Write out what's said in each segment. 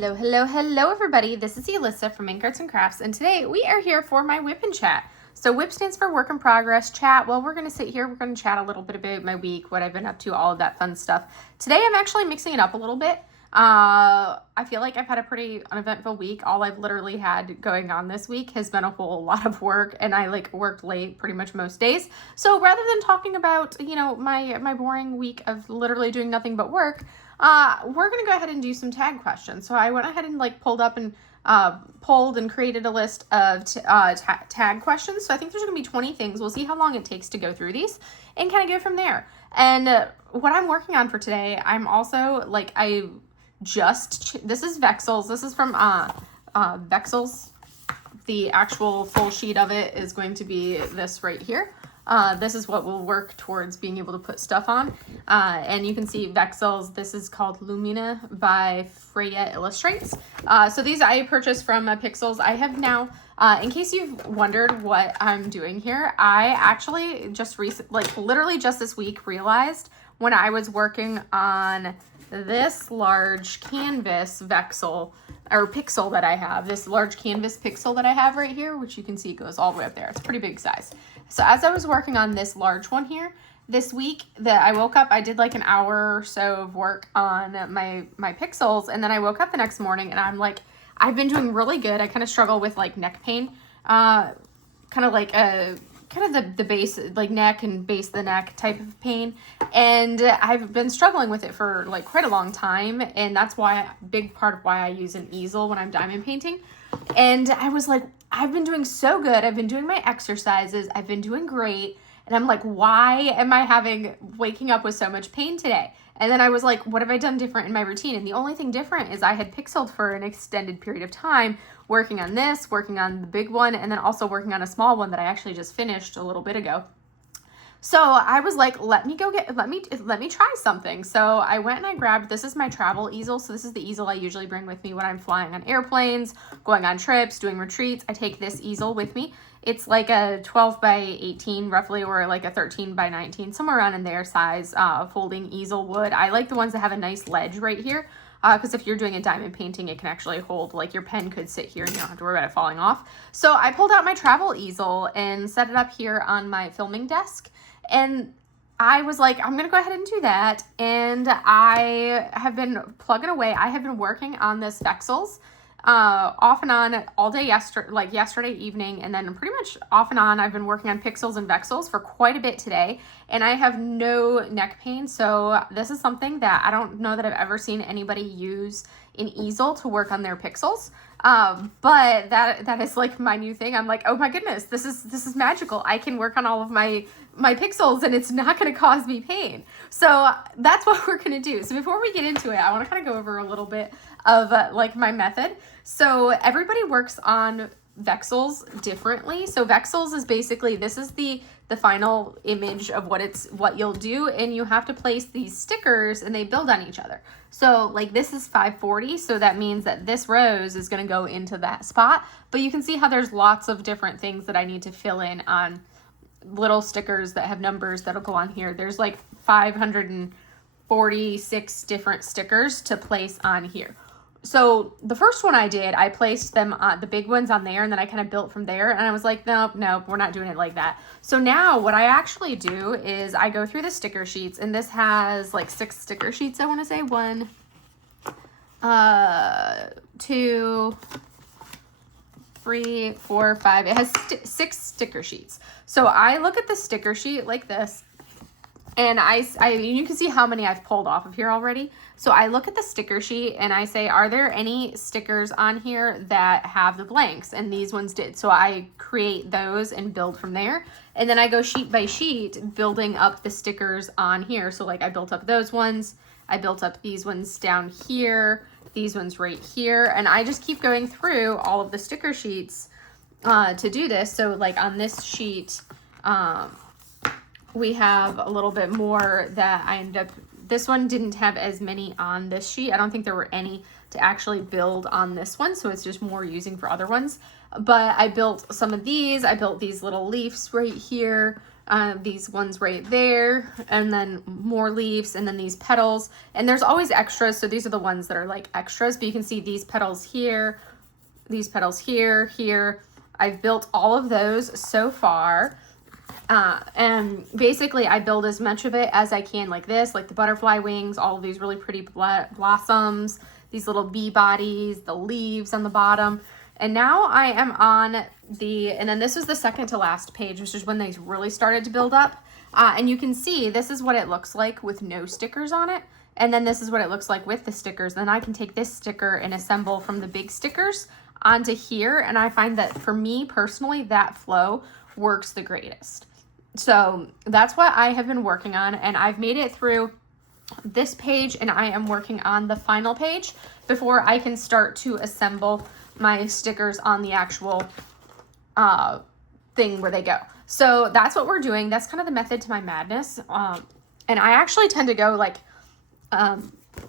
Hello, everybody. This is Alyssa from Ink Arts and Crafts, and today we are here for my WIP and chat. So WIP stands for work in progress. Chat, well, we're going to sit here. We're going to chat a little bit about my week, what I've been up to, all of that fun stuff. Today, I'm actually mixing it up a little bit. I feel like I've had a pretty uneventful week. All I've literally had going on this week has been a whole lot of work, and I worked late pretty much most days. So rather than talking about, my boring week of literally doing nothing but work, we're going to go ahead and do some tag questions. So I went ahead and pulled and created a list of tag questions. So I think there's going to be 20 things. We'll see how long it takes to go through these and kind of go from there. And what I'm working on for today, I'm also this is Vexyls. This is from Vexyls. The actual full sheet of it is going to be this right here. This is what we'll work towards being able to put stuff on. And you can see Vexyls. This is called Lumina by Freya Illustrates. So these I purchased from Pixels. I have now, in case you've wondered what I'm doing here, I actually just literally just this week realized when I was working on this large canvas Vexyl or pixel that I have, this large canvas pixel that I have right here, which you can see goes all the way up there. It's a pretty big size. So as I was working on this large one here, this week that I woke up, I did like an hour or so of work on my pixels, and then I woke up the next morning and I'm like, I've been doing really good. I kind of struggle with neck pain, the base, neck and base of the neck type of pain. And I've been struggling with it for quite a long time. And that's why, big part of why I use an easel when I'm diamond painting. And I was like, I've been doing so good. I've been doing my exercises. I've been doing great. And I'm like, why am I waking up with so much pain today? And then I was like, what have I done different in my routine? And the only thing different is I had pixeled for an extended period of time, working on this, working on the big one, and then also working on a small one that I actually just finished a little bit ago. So I was like, let me try something. So I went and I grabbed, this is my travel easel. So this is the easel I usually bring with me when I'm flying on airplanes, going on trips, doing retreats. I take this easel with me. It's like a 12 by 18 roughly, or like a 13 by 19, somewhere around in there size, folding easel wood. I like the ones that have a nice ledge right here. Because if you're doing a diamond painting, it can actually hold, your pen could sit here and you don't have to worry about it falling off. So I pulled out my travel easel and set it up here on my filming desk. And I was like, I'm going to go ahead and do that. And I have been plugging away. I have been working on this Vexyls off and on all day yesterday evening, and then pretty much off and on I've been working on pixels and Vexyls for quite a bit today, and I have no neck pain. So this is something that I don't know that I've ever seen anybody use an easel to work on their pixels, but that is my new thing. I'm like, oh my goodness, this is magical. I can work on all of my pixels and it's not going to cause me pain. So that's what we're going to do. So before we get into it, I want to kind of go over a little bit of my method. So everybody works on Vexyls differently. So Vexyls is basically, this is the final image of what you'll do, and you have to place these stickers and they build on each other. So this is 540, so that means that this rose is going to go into that spot, but you can see how there's lots of different things that I need to fill in on little stickers that have numbers that'll go on here. There's 546 different stickers to place on here. So the first one I did, I placed them on the big ones on there, and then I kind of built from there, and I was like, no, we're not doing it like that. So now what I actually do is I go through the sticker sheets, and this has 6 sticker sheets, I want to say. 1, 2, 3, 4, 5. It has 6 sticker sheets. So I look at the sticker sheet like this, and you can see how many I've pulled off of here already. So I look at the sticker sheet and I say, are there any stickers on here that have the blanks? And these ones did. So I create those and build from there. And then I go sheet by sheet, building up the stickers on here. So I built up those ones. I built up these ones down here, these ones right here. And I just keep going through all of the sticker sheets to do this. So on this sheet, we have a little bit more that I ended up, this one didn't have as many on this sheet. I don't think there were any to actually build on this one, so it's just more using for other ones. But I built some of these. I built these little leaves right here. these ones right there, and then more leaves, and then these petals. And there's always extras, so these are the ones that are like extras, but you can see these petals here, these petals here, here. I've built all of those so far. And basically I build as much of it as I can, like this, like the butterfly wings, all of these really pretty blossoms, these little bee bodies, the leaves on the bottom. And now I am on and then this was the second to last page, which is when these really started to build up. And you can see this is what it looks like with no stickers on it. And then this is what it looks like with the stickers. Then I can take this sticker and assemble from the big stickers onto here. And I find that for me personally, that flow works the greatest. So that's what I have been working on, and I've made it through this page, and I am working on the final page before I can start to assemble my stickers on the actual thing where they go. So that's what we're doing. That's kind of the method to my madness. And I actually tend to go like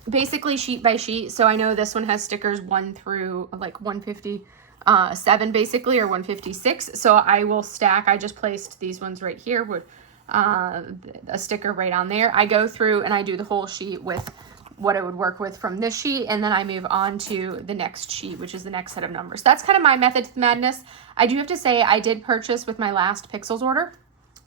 basically sheet by sheet. So I know this one has stickers 1 through like 157 basically, or 156. So I will stack. I just placed these ones right here with a sticker right on there. I go through and I do the whole sheet with what it would work with from this sheet, and then I move on to the next sheet, which is the next set of numbers. That's kind of my method to the madness. I do have to say I did purchase with my last Pixels order.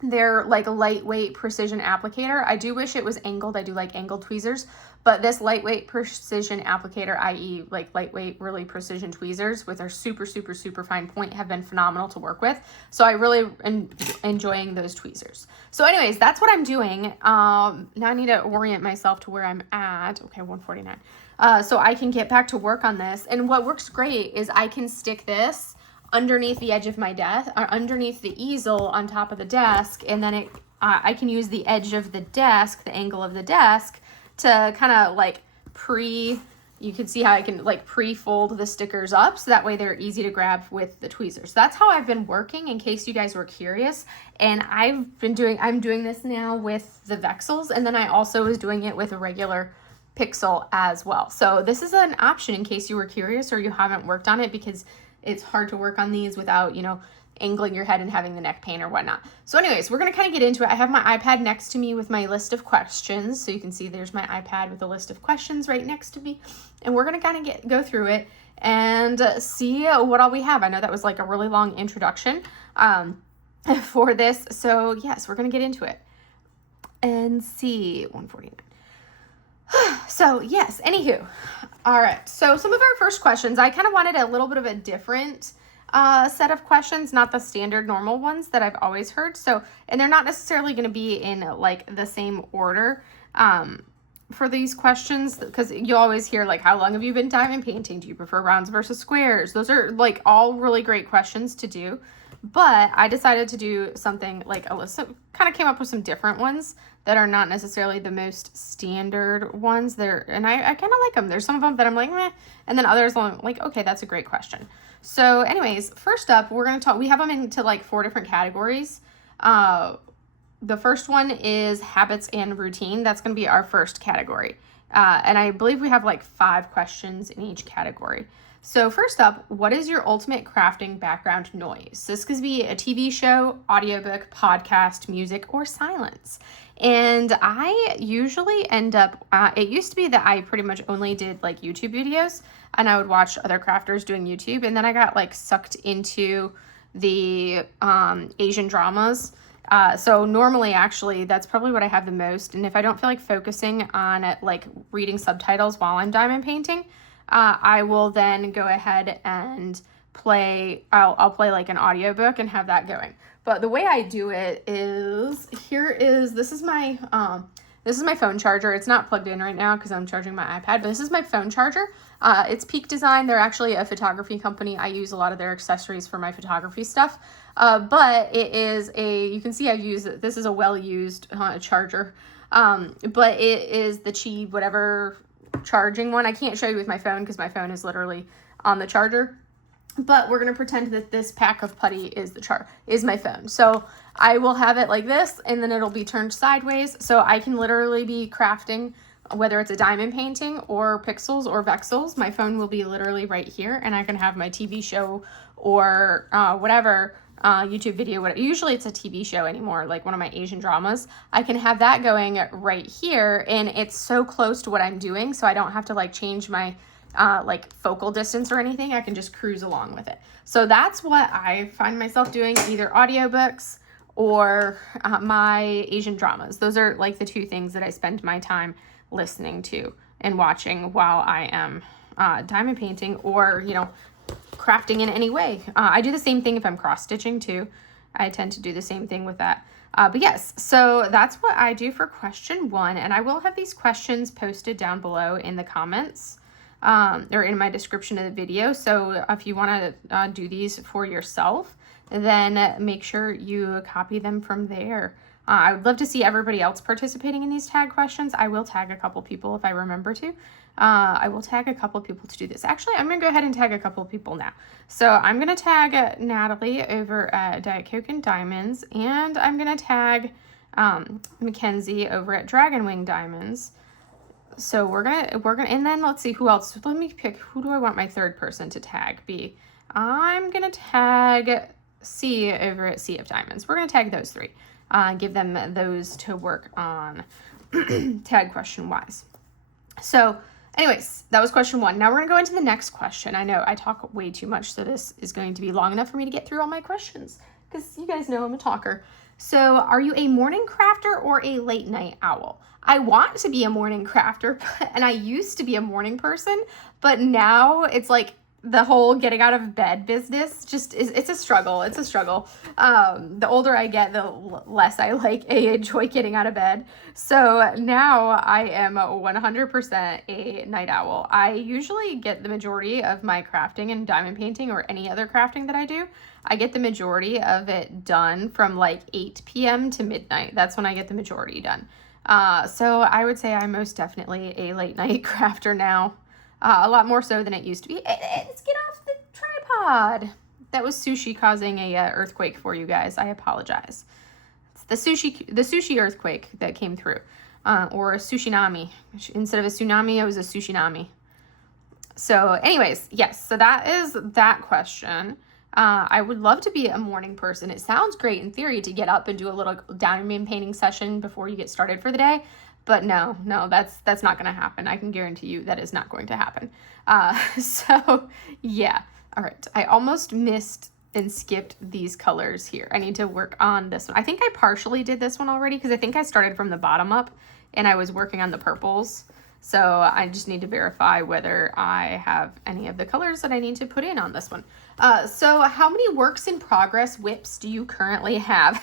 They're like a lightweight precision applicator. I do wish it was angled. I do like angled tweezers, but this lightweight precision applicator, i.e. like lightweight, really precision tweezers with their super, super, super fine point, have been phenomenal to work with. So I really am enjoying those tweezers. So anyways, that's what I'm doing. Now I need to orient myself to where I'm at. Okay, 149. So I can get back to work on this. And what works great is I can stick this underneath the edge of my desk, or underneath the easel on top of the desk, and then I can use the edge of the desk, the angle of the desk, to kind of like you can see how I can like pre-fold the stickers up, so that way they're easy to grab with the tweezers. That's how I've been working, in case you guys were curious. And I'm doing this now with the Vexyls, and then I also was doing it with a regular Pixel as well. So this is an option in case you were curious or you haven't worked on it, because it's hard to work on these without, you know, angling your head and having the neck pain or whatnot. So anyways, we're going to kind of get into it. I have my iPad next to me with my list of questions. So you can see there's my iPad with a list of questions right next to me. And we're going to kind of go through it and see what all we have. I know that was like a really long introduction for this. So yes, we're going to get into it and see 149. So yes, anywho. All right, so some of our first questions, I kind of wanted a little bit of a different set of questions, not the standard normal ones that I've always heard. So, and they're not necessarily going to be in like the same order for these questions, because you always hear like, how long have you been diamond painting? Do you prefer rounds versus squares? Those are like all really great questions to do. But I decided to do something like Alyssa kind of came up with some different ones that are not necessarily the most standard ones. And I kind of like them. There's some of them that I'm like, meh. And then others I'm like, okay, that's a great question. So anyways, first up, we're going to talk, we have them into like 4 different categories. The first one is habits and routine. That's going to be our first category. And I believe we have like 5 questions in each category. So first up, what is your ultimate crafting background noise? This could be a TV show, audiobook, podcast, music, or silence. And I usually end up, it used to be that I pretty much only did like YouTube videos, and I would watch other crafters doing YouTube. And then I got like sucked into the Asian dramas. So normally actually that's probably what I have the most. And if I don't feel like focusing on like reading subtitles while I'm diamond painting, I will then go ahead and I'll play like an audiobook and have that going. But the way I do it is, this is my phone charger. It's not plugged in right now because I'm charging my iPad, but this is my phone charger. It's Peak Design. They're actually a photography company. I use a lot of their accessories for my photography stuff. But it is you can see I've used it. This is a well-used charger. But it is the Qi whatever charging one. I can't show you with my phone because my phone is literally on the charger. But we're going to pretend that this pack of putty is my phone. So I will have it like this, and then it'll be turned sideways. So I can literally be crafting, whether it's a diamond painting or Pixels or Vexyls. My phone will be literally right here, and I can have my TV show or whatever YouTube video. Usually it's a TV show anymore, like one of my Asian dramas. I can have that going right here, and it's so close to what I'm doing, so I don't have to like change my like focal distance or anything. I can just cruise along with it. So that's what I find myself doing, either audiobooks or my Asian dramas. Those are like the two things that I spend my time listening to and watching while I am diamond painting or, you know, crafting in any way. I do the same thing if I'm cross stitching too. I tend to do the same thing with that. But yes, so that's what I do for question 1. And I will have these questions posted down below in the comments or in my description of the video. So if you want to do these for yourself, then make sure you copy them from there. I would love to see everybody else participating in these tag questions. I will tag a couple people if I remember to. I will tag a couple people to do this. Actually, I'm going to go ahead and tag a couple people now. So I'm going to tag Natalie over at Diet Coke and Diamonds, and I'm going to tag Mackenzie over at Dragon Wing Diamonds. So we're gonna, and then let's see who else. Let me pick, who do I want my third person to tag be? I'm going to tag C over at Sea of Diamonds. We're going to tag those 3. Give them those to work on tag question wise. So anyways, that was question 1. Now we're going to go into the next question. I know I talk way too much, so this is going to be long enough for me to get through all my questions because you guys know I'm a talker. So are you a morning crafter or a late night owl? I want to be a morning crafter, and I used to be a morning person, but now it's like the whole getting out of bed business just is, it's a struggle. It's a struggle. The older I get, the less I enjoy getting out of bed. So now I am 100% a night owl. I usually get the majority of my crafting and diamond painting or any other crafting that I do. I get the majority of it done from like 8 p.m. to midnight. That's when I get the majority done. So I would say I'm most definitely a late night crafter now. A lot more so than it used to be. Let's get off the tripod. That was sushi causing a earthquake for you guys. I apologize. It's the sushi earthquake that came through, or a tsunami. Instead of a tsunami, it was a tsunami. So, anyways, yes. So that is that question. I would love to be a morning person. It sounds great in theory to get up and do a little diamond painting session before you get started for the day. But no, that's not going to happen. I can guarantee you that is not going to happen. So yeah. All right. I almost missed and skipped these colors here. I need to work on this one. I think I partially did this one already because I think I started from the bottom up and I was working on the purples. So I just need to verify whether I have any of the colors that I need to put in on this one. So how many works in progress WIPs do you currently have?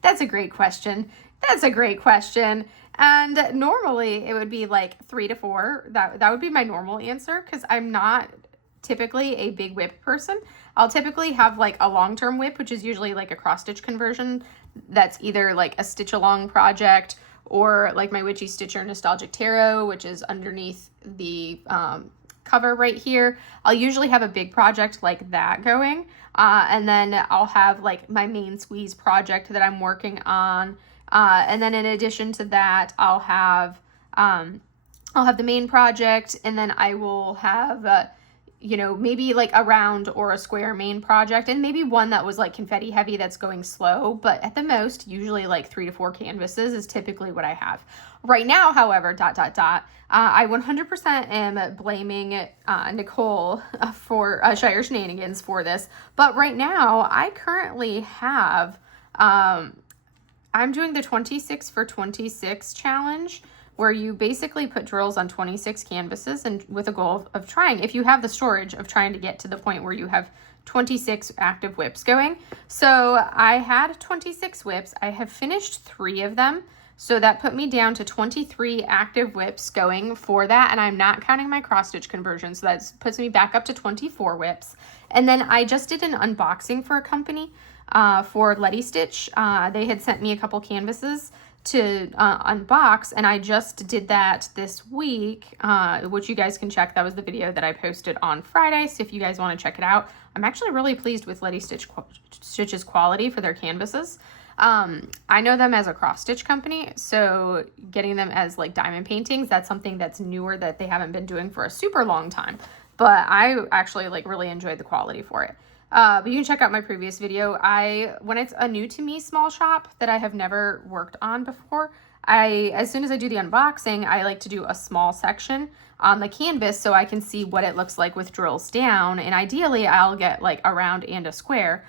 That's a great question. That's a great question. And normally it would be like 3 to 4. That would be my normal answer because I'm not typically a big WIP person. I'll typically have like a long-term WIP, which is usually like a cross-stitch conversion. That's either like a stitch-along project or like my Witchy Stitcher Nostalgic Tarot, which is underneath the cover right here. I'll usually have a big project like that going. And then I'll have like my main squeeze project that I'm working on. And then in addition to that, I'll have the main project, and then I will have, you know, maybe like a round or a square main project, and maybe one that was like confetti heavy that's going slow, but at the most, usually like 3 to 4 canvases is typically what I have. Right now, however, I 100% am blaming Nicole for Shire Shenanigans for this, but right now, I currently have, I'm doing the 26 for 26 challenge, where you basically put drills on 26 canvases and with a goal of trying, if you have the storage, of trying to get to the point where you have 26 active WIPs going. So I had 26 WIPs. I have finished 3 of them. So that put me down to 23 active WIPs going for that. And I'm not counting my cross stitch conversion. So that puts me back up to 24 WIPs. And then I just did an unboxing for a company for Letty Stitch. They had sent me a couple canvases to unbox, and I just did that this week, which you guys can check. That was the video that I posted on Friday, so if you guys want to check it out. I'm actually really pleased with Letty Stitch's quality for their canvases. I know them as a cross-stitch company, so getting them as like diamond paintings, that's something that's newer that they haven't been doing for a super long time, but I actually like really enjoyed the quality for it. But you can check out my previous video. When it's a new to me small shop that I have never worked on before, as soon as I do the unboxing, I like to do a small section on the canvas so I can see what it looks like with drills down. And ideally, I'll get like a round and a square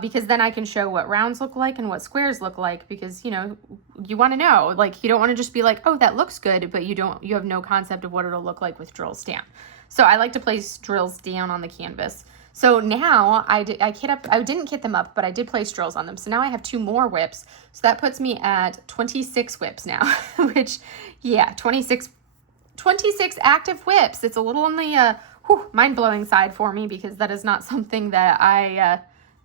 because then I can show what rounds look like and what squares look like, because, you know, you want to know, like, you don't want to just be like, oh, that looks good, but you have no concept of what it'll look like with drills down. So I like to place drills down on the canvas. So now I didn't kit them up, but I did place drills on them. So now I have 2 more whips. So that puts me at 26 whips now, which, yeah, 26 active whips. It's a little on the mind-blowing side for me, because that is not something that I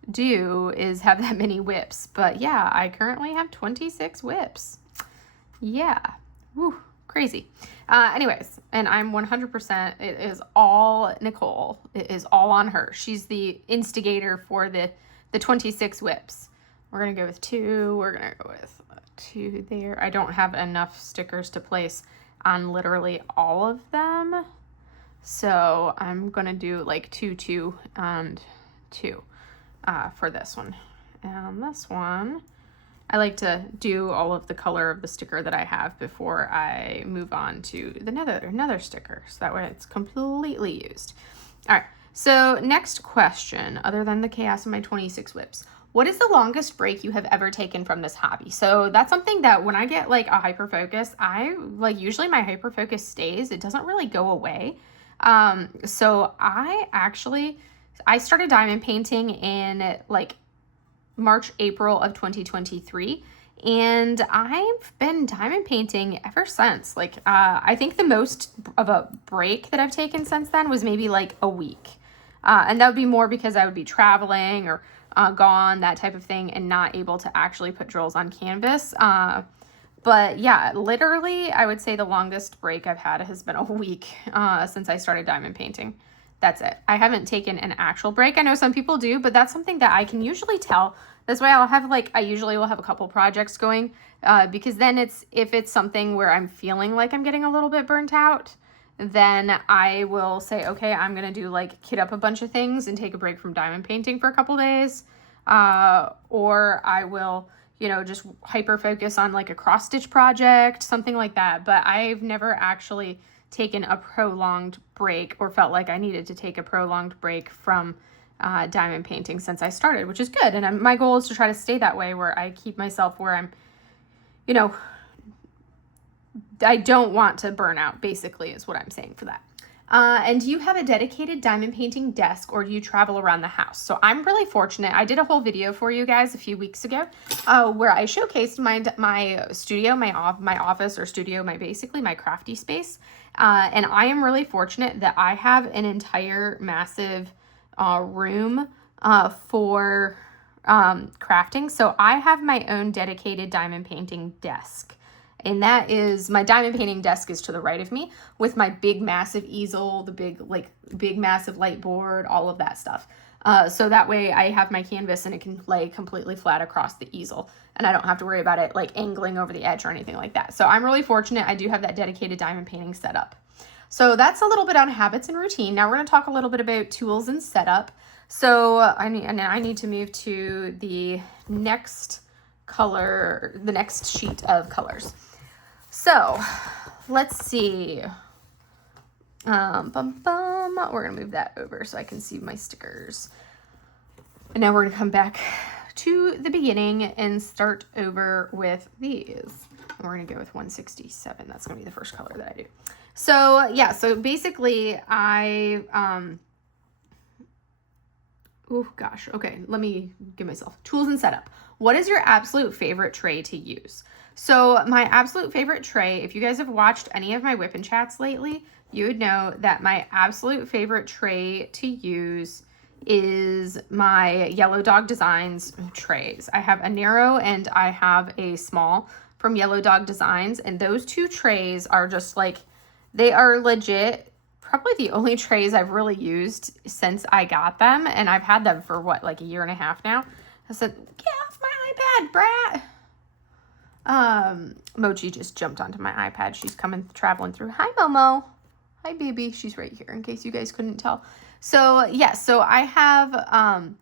do, is have that many whips. But yeah, I currently have 26 whips. Yeah. Whew. Crazy. Anyways, and I'm 100%, it is all Nicole. It is all on her. She's the instigator for the 26 whips. We're going to go with 2. We're going to go with 2 there. I don't have enough stickers to place on literally all of them. So I'm going to do like 2, 2, and 2 for this one. And this one, I like to do all of the color of the sticker that I have before I move on to another sticker, so that way it's completely used. All right, so next question, other than the chaos of my 26 whips, what is the longest break you have ever taken from this hobby? So that's something that when I get like a hyper focus, usually my hyper focus stays. It doesn't really go away. So I started diamond painting in like March, April of 2023, and I've been diamond painting ever since. Like, I think the most of a break that I've taken since then was maybe like a week. And that would be more because I would be traveling or gone, that type of thing, and not able to actually put drills on canvas. But yeah, literally, I would say the longest break I've had has been a week since I started diamond painting. That's it. I haven't taken an actual break. I know some people do, but that's something that I can usually tell. That's why I usually will have a couple projects going, because then if it's something where I'm feeling like I'm getting a little bit burnt out, then I will say, okay, I'm going to do like kit up a bunch of things and take a break from diamond painting for a couple days. Or I will, just hyper focus on like a cross stitch project, something like that. But I've never actually taken a prolonged break or felt like I needed to take a prolonged break from diamond painting since I started, which is good. And my goal is to try to stay that way, where I keep myself where I'm, I don't want to burn out, basically, is what I'm saying for that. And do you have a dedicated diamond painting desk, or do you travel around the house? So I'm really fortunate. I did a whole video for you guys a few weeks ago where I showcased my studio, my office or studio, basically my crafty space. And I am really fortunate that I have an entire massive room for crafting. So I have my own dedicated diamond painting desk. And that is, my diamond painting desk is to the right of me with my big massive easel, the big massive light board, all of that stuff. So that way I have my canvas and it can lay completely flat across the easel, and I don't have to worry about it like angling over the edge or anything like that. So I'm really fortunate. I do have that dedicated diamond painting setup. So that's a little bit on habits and routine. Now we're going to talk a little bit about tools and setup. So I need to move to the next sheet of colors. So let's see. We're going to move that over so I can see my stickers. And now we're going to come back to the beginning and start over with these. And we're going to go with 167. That's going to be the first color that I do. So yeah, so basically okay, let me give myself tools and setup. What is your absolute favorite tray to use? So my absolute favorite tray, if you guys have watched any of my whip and chats lately, you would know that my absolute favorite tray to use is my Yellow Dog Designs trays. I have a narrow and I have a small from Yellow Dog Designs, and those two trays are just like, they are legit probably the only trays I've really used since I got them, and I've had them for what, like a year and a half now. I said, get off my iPad, brat. Mochi just jumped onto my iPad. She's traveling through. Hi, Momo. Hi, baby. She's right here in case you guys couldn't tell. So yeah, so I have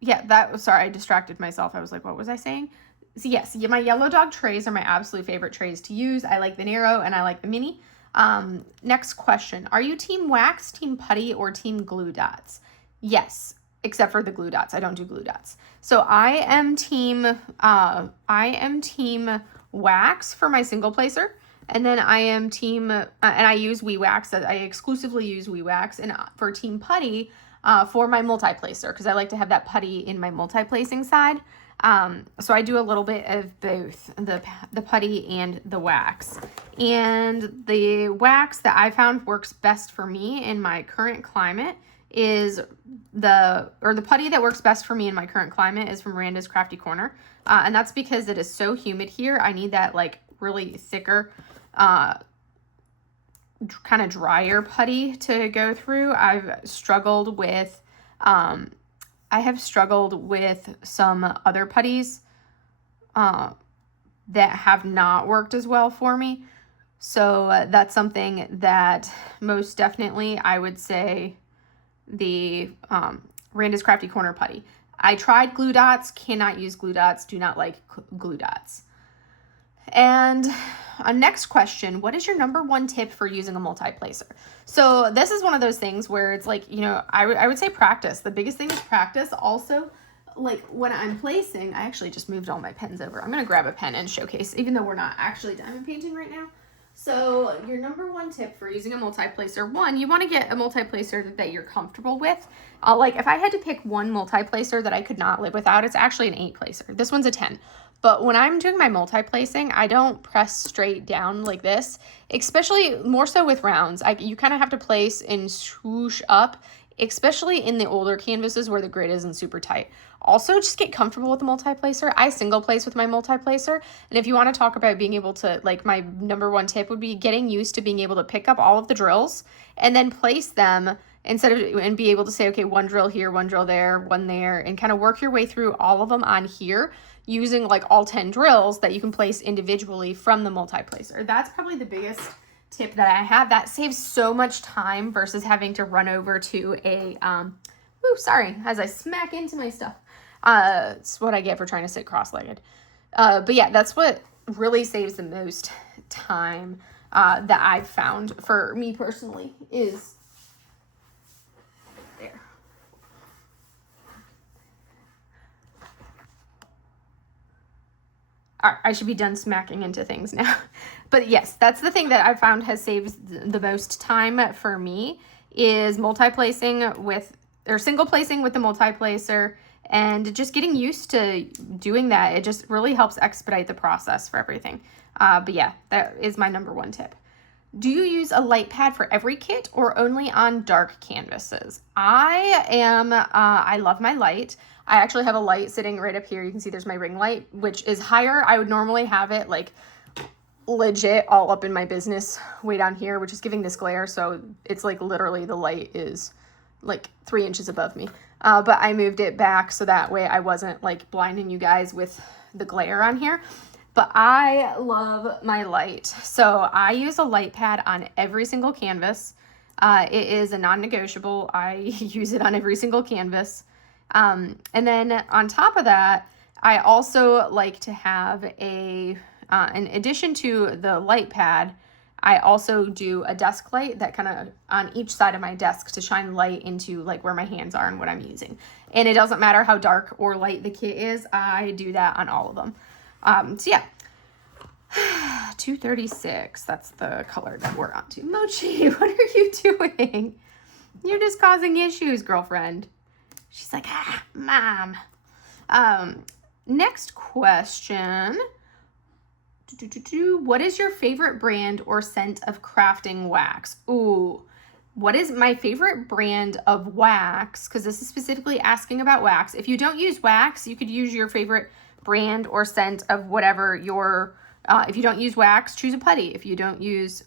yeah, sorry, I distracted myself. I was like, what was I saying? So yes, my yellow dog trays are my absolute favorite trays to use. I like the narrow and I like the mini. Next question. Are you team wax, team putty, or team glue dots? Yes, except for the glue dots. I don't do glue dots. So I am team wax for my single placer. And then I am team, and I use WeWax. I exclusively use WeWax. And for team putty, for my multi-placer, because I like to have that putty in my multi-placing side. So I do a little bit of both the putty and the wax. And the wax that I found works best for me in my current climate is the putty that works best for me in my current climate is from Randa's Crafty Corner. And that's because it is so humid here. I need that like really thicker, kind of drier putty to go through. I have struggled with some other putties that have not worked as well for me. So that's something that most definitely I would say the Randa's Crafty Corner putty. I tried glue dots, cannot use glue dots, do not like glue dots. And a next question, what is your number one tip for using a multi-placer? So this is one of those things where it's like, you know, I would say practice. The biggest thing is practice. Also, like when I'm placing, I actually just moved all my pens over. I'm going to grab a pen and showcase, even though we're not actually diamond painting right now. So your number one tip for using a multi-placer, one, you want to get a multi-placer that you're comfortable with. Like if I had to pick one multi-placer that I could not live without, it's actually an 8-placer. This one's a 10. But when I'm doing my multi-placing, I don't press straight down like this, especially more so with rounds. You kind of have to place and swoosh up, especially in the older canvases where the grid isn't super tight. Also, just get comfortable with the multi-placer. I single place with my multi-placer. And if you want to talk about being able to, like my number one tip would be getting used to being able to pick up all of the drills and then place them and be able to say, okay, one drill here, one drill there, one there, and kind of work your way through all of them on here using like all 10 drills that you can place individually from the multi-placer. That's probably the biggest tip that I have. That saves so much time versus having to run over to a, sorry, as I smack into my stuff. It's what I get for trying to sit cross-legged. But yeah, that's what really saves the most time that I've found for me personally is there. All right, I should be done smacking into things now. But yes, that's the thing that I found has saved the most time for me is multi-placing with, or single placing with the multi-placer and just getting used to doing that. It just really helps expedite the process for everything. But yeah, that is my number one tip. Do you use a light pad for every kit or only on dark canvases? I love my light. I actually have a light sitting right up here. You can see there's my ring light, which is higher. I would normally have it like legit all up in my business way down here, which is giving this glare. So it's like literally the light is like 3 inches above me. But I moved it back so that way I wasn't like blinding you guys with the glare on here. But I love my light. So I use a light pad on every single canvas. It is a non-negotiable. I use it on every single canvas. And then on top of that, I also like to have in addition to the light pad, I also do a desk light that kind of on each side of my desk to shine light into like where my hands are and what I'm using. And it doesn't matter how dark or light the kit is, I do that on all of them. So yeah, 236, that's the color that we're on to. Mochi, what are you doing? You're just causing issues, girlfriend. She's like, mom. Next question. What is your favorite brand or scent of crafting wax? Ooh, what is my favorite brand of wax? Because this is specifically asking about wax. If you don't use wax, you could use your favorite brand or scent of whatever your, if you don't use wax, choose a putty. If you don't use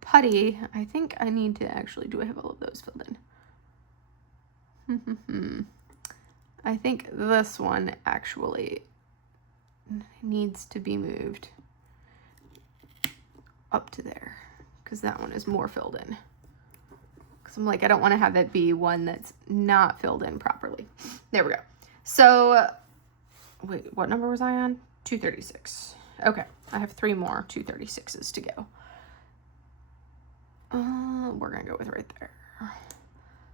putty, I think I need to actually, do I have all of those filled in? I think this one actually needs to be moved up to there because that one is more filled in. Because I'm like, I don't want to have that be one that's not filled in properly. There we go. So, wait, what number was I on? 236. Okay, I have 3 more 236s to go. We're gonna go with right there.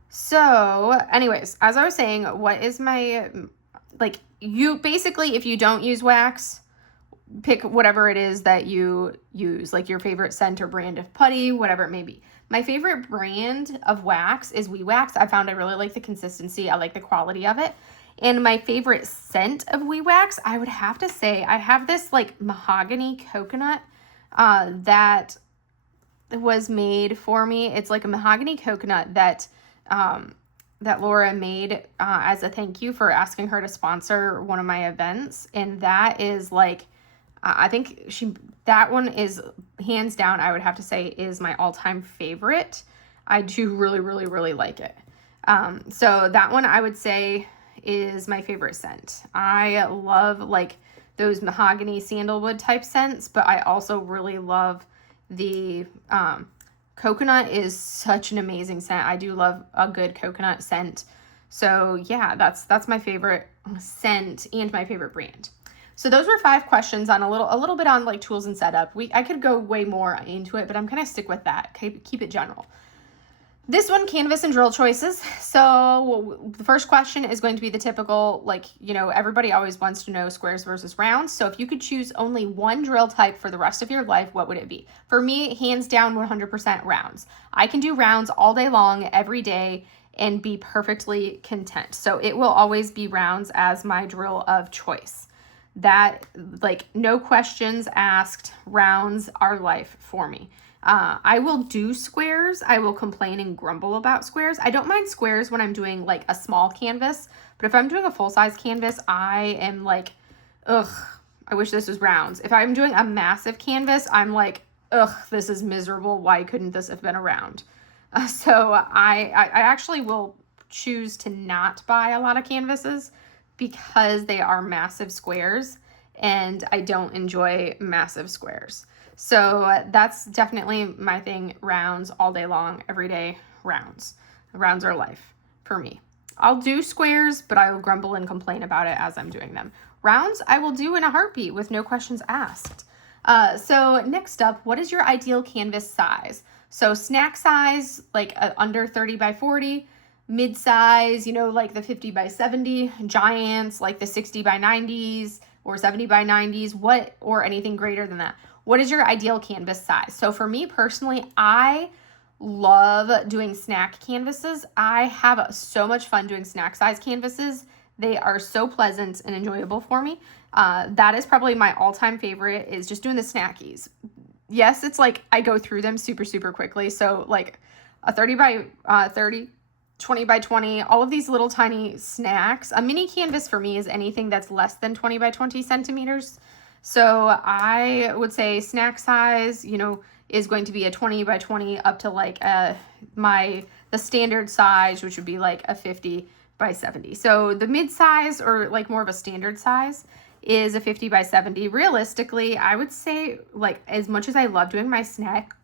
So, anyways, as I was saying, what is my, like, you basically, if you don't use wax, pick whatever it is that you use, like your favorite scent or brand of putty, whatever it may be. My favorite brand of wax is WE Wax. I found I really like the consistency. I like the quality of it. And my favorite scent of WE Wax, I would have to say, I have this like mahogany coconut that was made for me. It's like a mahogany coconut that that Laura made as a thank you for asking her to sponsor one of my events. And that is like, I think that one is hands down, I would have to say, is my all-time favorite. I do really, really, really like it. So that one I would say is my favorite scent. I love like those mahogany sandalwood type scents, but I also really love the coconut is such an amazing scent. I do love a good coconut scent. So yeah, that's my favorite scent and my favorite brand. So those were 5 questions on a little bit on like tools and setup. I could go way more into it, but I'm gonna stick with that. Keep it general. This one, canvas and drill choices. So the first question is going to be the typical, like, you know, everybody always wants to know squares versus rounds. So if you could choose only one drill type for the rest of your life, what would it be? For me, hands down, 100% rounds. I can do rounds all day long, every day, and be perfectly content. So it will always be rounds as my drill of choice. That, like, no questions asked, rounds are life for me. I will do squares. I will complain and grumble about squares. I don't mind squares when I'm doing like a small canvas, but if I'm doing a full-size canvas, I am like, ugh, I wish this was rounds. If I'm doing a massive canvas, I'm like, ugh, this is miserable. Why couldn't this have been a round? So I actually will choose to not buy a lot of canvases because they are massive squares and I don't enjoy massive squares. So that's definitely my thing. Rounds all day long, every day, rounds. Rounds are life for me. I'll do squares, but I will grumble and complain about it as I'm doing them. Rounds, I will do in a heartbeat with no questions asked. So next up, what is your ideal canvas size? So snack size, like under 30 by 40, mid-size, you know, like the 50 by 70, giants, like the 60 by 90s or 70 by 90s, or anything greater than that. What is your ideal canvas size? So for me personally, I love doing snack canvases. I have so much fun doing snack size canvases. They are so pleasant and enjoyable for me. That is probably my all-time favorite, is just doing the snackies. Yes, it's like I go through them super, super quickly. So like a 30 by 30, 20 by 20, all of these little tiny snacks. A mini canvas for me is anything that's less than 20 by 20 centimeters. So I would say snack size, you know, is going to be a 20 by 20 up to like the standard size, which would be like a 50 by 70. So the mid size, or like more of a standard size, is a 50 by 70. Realistically, I would say, like, as much as I love doing my snacks,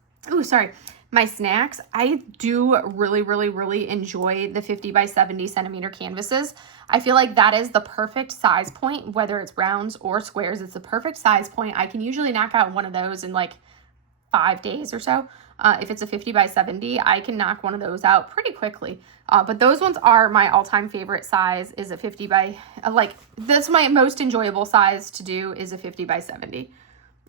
I do really, really, really enjoy the 50 by 70 centimeter canvases. I feel like that is the perfect size point, whether it's rounds or squares. It's the perfect size point. I can usually knock out one of those in like 5 days or so. If it's a 50 by 70, I can knock one of those out pretty quickly. But those ones are my all-time favorite size, is a 50 by, that's my most enjoyable size to do, is a 50 by 70.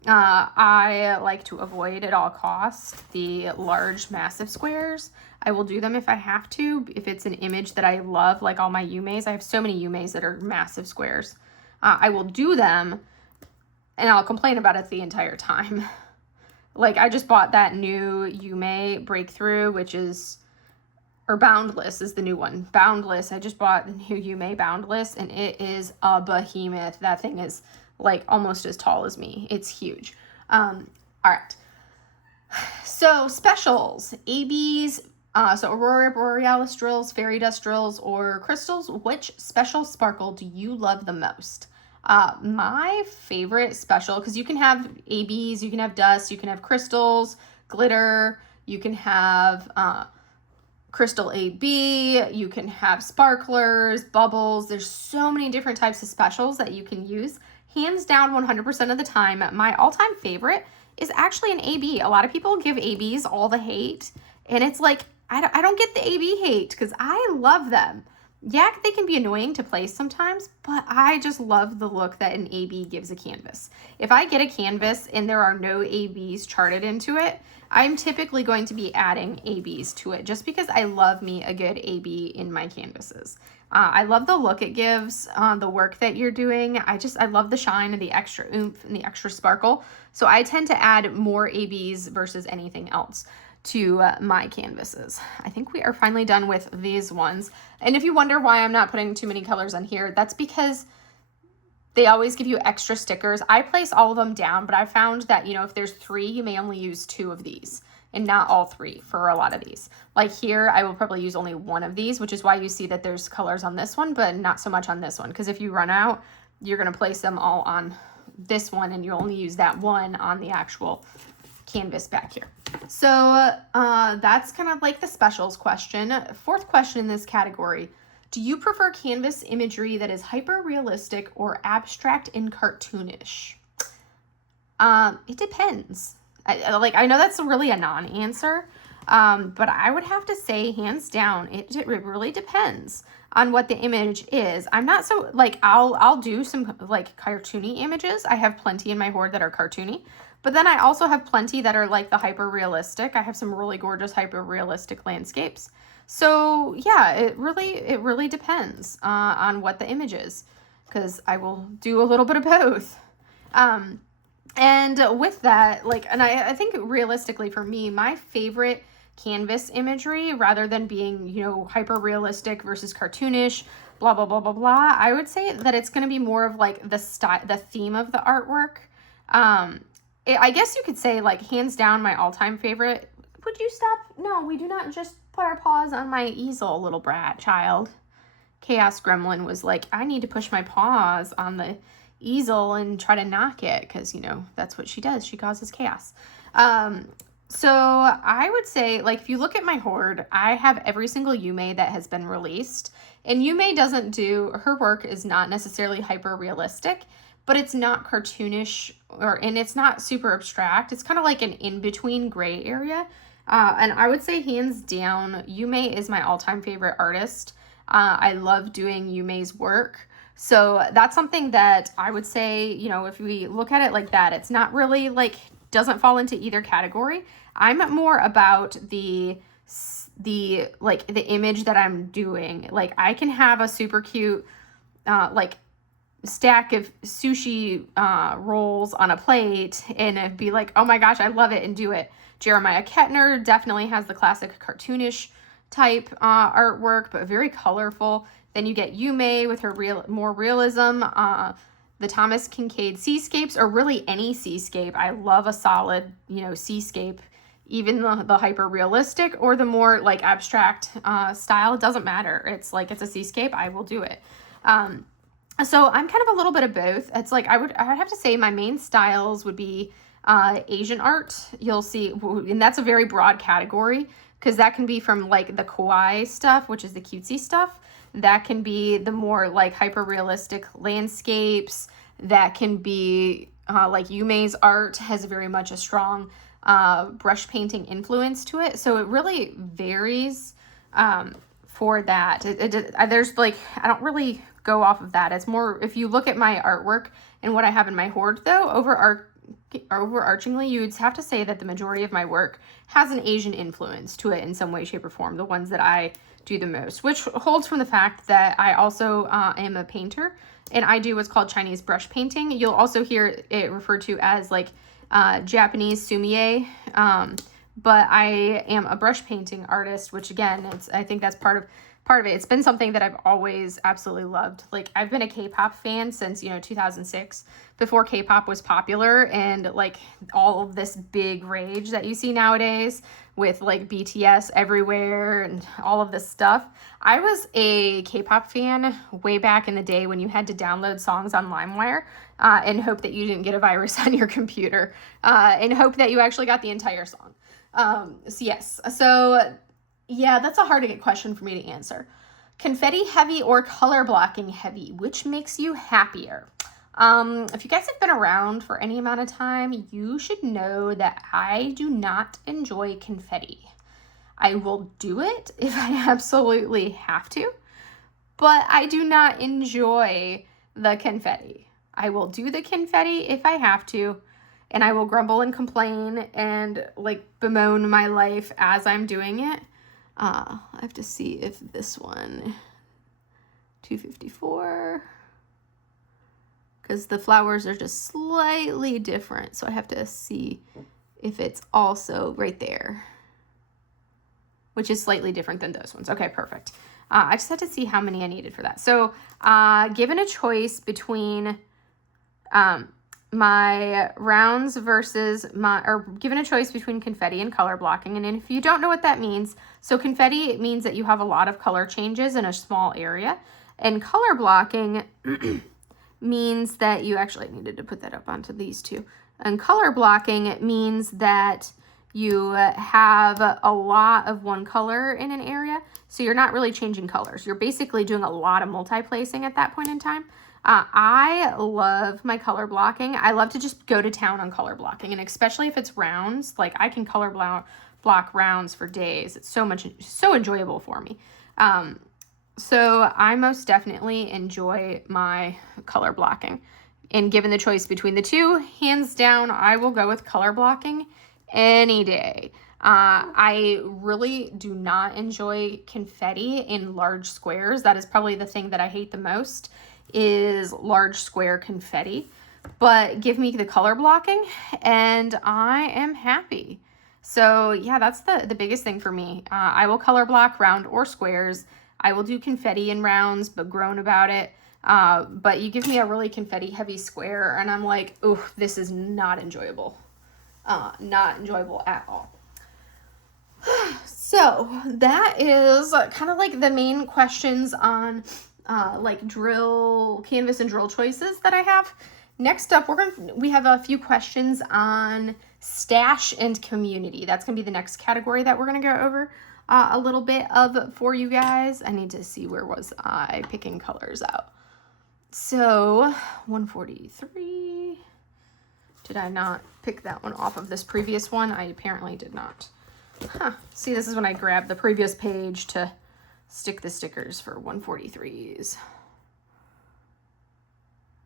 I like to avoid at all costs the large, massive squares. I will do them if I have to, if it's an image that I love, like all my Yumeis. I have so many Yumeis that are massive squares. I will do them, and I'll complain about it the entire time. Like, I just bought that new Yume Breakthrough, which is, or Boundless is the new one. Boundless, I just bought the new Yume Boundless, and it is a behemoth. That thing is like almost as tall as me. It's huge. All right. So specials, ABs, so Aurora Borealis drills, fairy dust drills, or crystals. Which special sparkle do you love the most? My favorite special, because you can have ABs, you can have dust, you can have crystals, glitter, you can have crystal AB, you can have sparklers, bubbles. There's so many different types of specials that you can use. Hands down, 100% of the time, my all-time favorite is actually an AB. A lot of people give ABs all the hate, and it's like, I don't get the AB hate because I love them. Yeah, they can be annoying to place sometimes, but I just love the look that an AB gives a canvas. If I get a canvas and there are no ABs charted into it, I'm typically going to be adding ABs to it just because I love me a good AB in my canvases. I love the look it gives, the work that you're doing. I love the shine and the extra oomph and the extra sparkle. So I tend to add more ABs versus anything else to my canvases. I think we are finally done with these ones. And if you wonder why I'm not putting too many colors on here, that's because they always give you extra stickers. I place all of them down, but I found that, you know, if there's 3, you may only use 2 of these and not all 3 for a lot of these. Like here, I will probably use only 1 of these, which is why you see that there's colors on this one, but not so much on this one. Because if you run out, you're gonna place them all on this one and you only use that one on the actual canvas back here. So that's kind of like the specials question. 4th question in this category. Do you prefer canvas imagery that is hyper-realistic or abstract and cartoonish? It depends. I know that's really a non-answer, but I would have to say hands down, it really depends on what the image is. I'm not so, like, I'll do some like cartoony images. I have plenty in my hoard that are cartoony, but then I also have plenty that are like the hyper-realistic. I have some really gorgeous hyper-realistic landscapes. So yeah, it really depends on what the image is, because I will do a little bit of both. And with that, like, and I think realistically for me, my favorite canvas imagery, rather than being, you know, hyper realistic versus cartoonish, blah, blah, blah, blah, blah, I would say that it's going to be more of like the theme of the artwork. I guess you could say, like, hands down, my all-time favorite. Would you stop? No, we do not just put our paws on my easel, little brat child. Chaos Gremlin was like, I need to push my paws on the easel and try to knock it, because, you know, that's what she does. She causes chaos. So I would say, like, if you look at my hoard, I have every single Yume that has been released. And Yume doesn't do, her work is not necessarily hyper realistic, but it's not cartoonish, and it's not super abstract. It's kind of like an in-between gray area. And I would say hands down, Yume is my all-time favorite artist. I love doing Yume's work. So that's something that I would say, you know, if we look at it like that, it's not really like, doesn't fall into either category. I'm more about the image that I'm doing. Like, I can have a super cute, like, stack of sushi rolls on a plate and it'd be like, oh my gosh, I love it, and do it. Jeremiah Kettner definitely has the classic cartoonish type artwork, but very colorful. Then you get Yume with her more realism. The Thomas Kincaid seascapes, or really any seascape. I love a solid, you know, seascape. Even the hyper realistic or the more like abstract style, it doesn't matter. It's like, it's a seascape, I will do it. So I'm kind of a little bit of both. It's like, I would have to say my main styles would be Asian art. You'll see, and that's a very broad category, because that can be from like the kawaii stuff, which is the cutesy stuff. That can be the more like hyper realistic landscapes. That can be like Yume's art has very much a strong brush painting influence to it. So it really varies for that. There's like, I don't really go off of that. It's more, if you look at my artwork and what I have in my hoard, though, overarchingly, you would have to say that the majority of my work has an Asian influence to it in some way, shape, or form. The ones that I do the most, which holds from the fact that I also am a painter, and I do what's called Chinese brush painting. You'll also hear it referred to as like Japanese sumie, but I am a brush painting artist, which again, I think that's part of it. It's been something that I've always absolutely loved. Like, I've been a K-pop fan since, you know, 2006, before K-pop was popular, and like all of this big rage that you see nowadays with like BTS everywhere and all of this stuff. I was a K-pop fan way back in the day when you had to download songs on LimeWire and hope that you didn't get a virus on your computer and hope that you actually got the entire song. So yes, so Yeah, that's a hard to get question for me to answer. Confetti heavy or color blocking heavy? Which makes you happier? If you guys have been around for any amount of time, you should know that I do not enjoy confetti. I will do it if I absolutely have to, but I do not enjoy the confetti. I will do the confetti if I have to, and I will grumble and complain and like bemoan my life as I'm doing it. I have to see if this one, 254, because the flowers are just slightly different. So I have to see if it's also right there, which is slightly different than those ones. Okay, perfect. I just had to see how many I needed for that. So given a choice between my rounds versus given a choice between confetti and color blocking. And if you don't know what that means, so confetti, it means that you have a lot of color changes in a small area. And color blocking means that you actually needed to put that up onto these two. And color blocking, it means that you have a lot of one color in an area. So you're not really changing colors. You're basically doing a lot of multi-placing at that point in time. I love my color blocking. I love to just go to town on color blocking, and especially if it's rounds, like I can color block rounds for days. It's so enjoyable for me. So I most definitely enjoy my color blocking, and given the choice between the two, hands down, I will go with color blocking any day. I really do not enjoy confetti in large squares. That is probably the thing that I hate the most, is large square confetti. But give me the color blocking and I am happy. So yeah, that's the biggest thing for me. I will color block round or squares. I will do confetti in rounds, but groan about it. But you give me a really confetti heavy square and I'm like, ooh, this is not enjoyable. Not enjoyable at all. So that is kind of like the main questions on like drill, canvas and drill choices that I have. Next up, we have a few questions on stash and community. That's gonna be the next category that we're gonna go over a little bit of for you guys. I need to see, where was I picking colors out? So 143. Did I not pick that one off of this previous one? I apparently did not. See, this is when I grab the previous page to stick the stickers for 143s.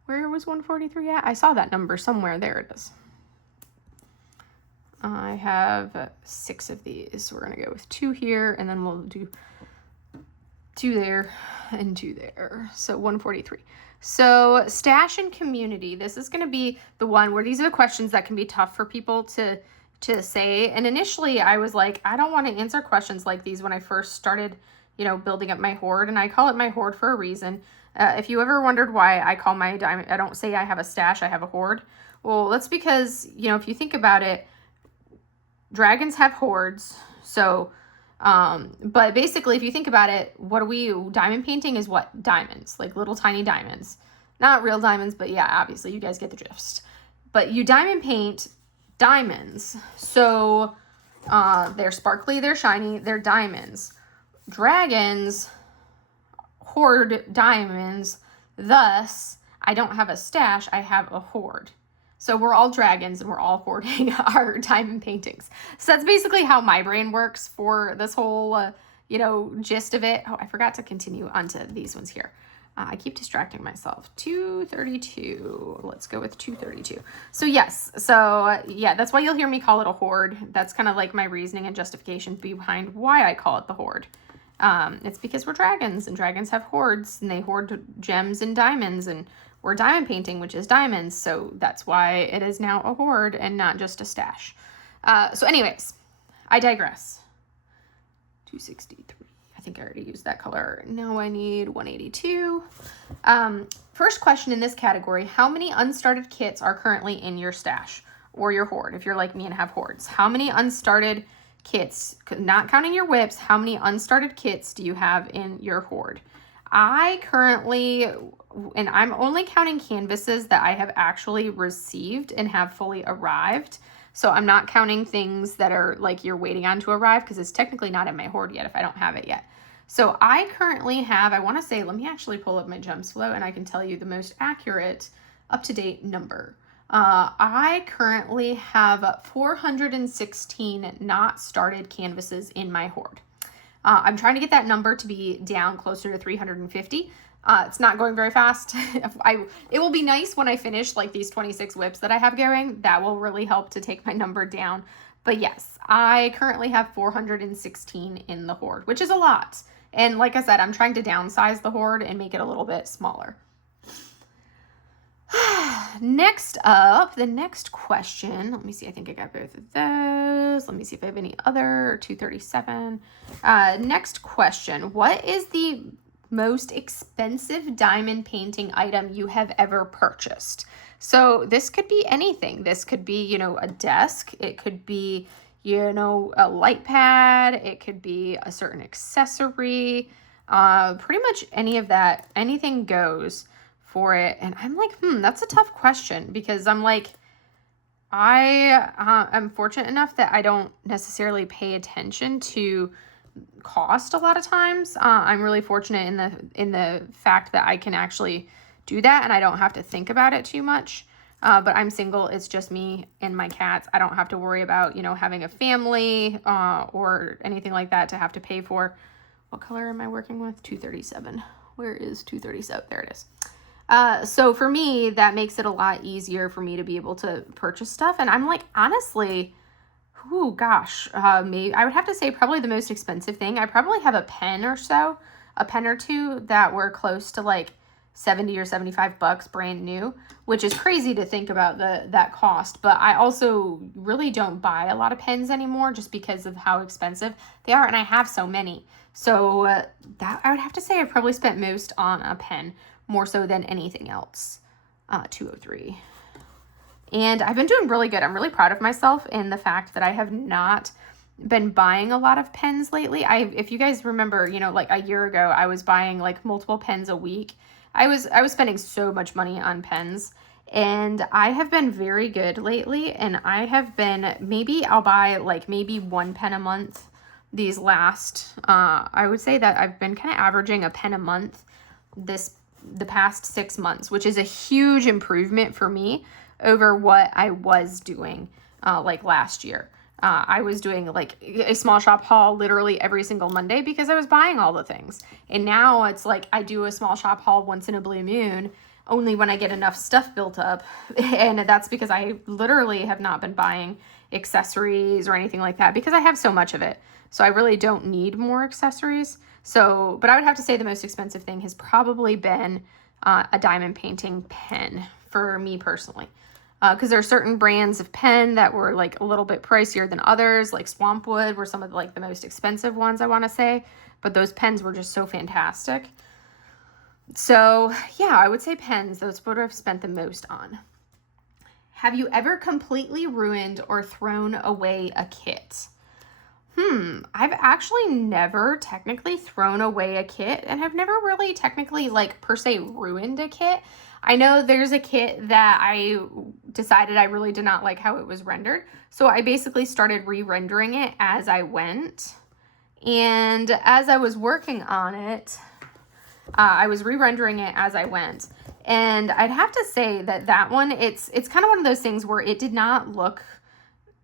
Where was 143 at? I saw that number somewhere. There it is. I have 6 of these. We're going to go with 2 here, and then we'll do 2 there and 2 there. So 143. So stash and community. This is going to be the one where these are the questions that can be tough for people to say. And initially I was like, I don't want to answer questions like these when I first started, building up my hoard. And I call it my hoard for a reason. If you ever wondered why I call my diamond, I don't say I have a stash, I have a hoard. Well, that's because, if you think about it, dragons have hoards. So, but basically if you think about it, diamond painting is what? Diamonds, like little tiny diamonds. Not real diamonds, but yeah, obviously you guys get the gist. But you diamond paint diamonds. So they're sparkly, they're shiny, they're diamonds. Dragons hoard diamonds. Thus, I don't have a stash, I have a hoard. So we're all dragons and we're all hoarding our diamond paintings. So that's basically how my brain works for this whole, gist of it. Oh, I forgot to continue onto these ones here. I keep distracting myself. 232. Let's go with 232. So yes. So yeah, that's why you'll hear me call it a hoard. That's kind of like my reasoning and justification behind why I call it the hoard. It's because we're dragons and dragons have hoards and they hoard gems and diamonds, and we're diamond painting, which is diamonds. So that's why it is now a hoard and not just a stash. So anyways, I digress. 263. I think I already used that color. Now I need 182. First question in this category: how many unstarted kits are currently in your stash or your hoard? If you're like me and have hoards, how many unstarted kits, not counting your WIPs, how many unstarted kits do you have in your hoard? I currently, and I'm only counting canvases that I have actually received and have fully arrived. So I'm not counting things that are like you're waiting on to arrive, because it's technically not in my hoard yet if I don't have it yet. So I currently have, I want to say, let me actually pull up my Gems Flow and I can tell you the most accurate, up-to-date number. I currently have 416 not started canvases in my hoard. I'm trying to get that number to be down closer to 350. It's not going very fast. It will be nice when I finish like these 26 WIPs that I have going. That will really help to take my number down. But yes, I currently have 416 in the hoard, which is a lot. And like I said, I'm trying to downsize the hoard and make it a little bit smaller. Next up, the next question. Let me see. I think I got both of those. Let me see if I have any other. 237. Next question. What is the most expensive diamond painting item you have ever purchased? So this could be anything. This could be, you know, a desk. It could be, you know, a light pad. It could be a certain accessory. Pretty much any of that. Anything goes for it. And I'm like, that's a tough question, because I'm like, I am fortunate enough that I don't necessarily pay attention to cost a lot of times. I'm really fortunate in the fact that I can actually do that and I don't have to think about it too much. But I'm single. It's just me and my cats. I don't have to worry about, you know, having a family or anything like that to have to pay for. What color am I working with? 237. Where is 237? There it is. So for me, that makes it a lot easier for me to be able to purchase stuff. And I'm like, honestly, oh gosh, maybe I would have to say probably the most expensive thing. I probably have a pen or two that were close to like 70 or 75 bucks brand new, which is crazy to think about that cost. But I also really don't buy a lot of pens anymore just because of how expensive they are. And I have so many. So that I would have to say I probably spent most on a pen, more so than anything else. 203. And I've been doing really good. I'm really proud of myself in the fact that I have not been buying a lot of pens lately. If you guys remember, you know, like a year ago, I was buying like multiple pens a week. I was spending so much money on pens, and I have been very good lately. And I have been, maybe I'll buy like maybe 1 pen a month these last, I would say that I've been kind of averaging a pen a month the past 6 months, which is a huge improvement for me over what I was doing like last year. I was doing like a small shop haul literally every single Monday because I was buying all the things. And now it's like I do a small shop haul once in a blue moon, only when I get enough stuff built up. And that's because I literally have not been buying accessories or anything like that because I have so much of it. So I really don't need more accessories. So, but I would have to say the most expensive thing has probably been a diamond painting pen for me personally. Because there are certain brands of pen that were like a little bit pricier than others, like Swampwood were some of like the most expensive ones, I want to say. But those pens were just so fantastic. So yeah, I would say pens, those what I've spent the most on. Have you ever completely ruined or thrown away a kit? I've actually never technically thrown away a kit, and I've never really technically like per se ruined a kit. I know there's a kit that I decided I really did not like how it was rendered. So I basically started re-rendering it as I went. And as I was working on it, I was re-rendering it as I went. And I'd have to say that one, it's kind of one of those things where it did not look,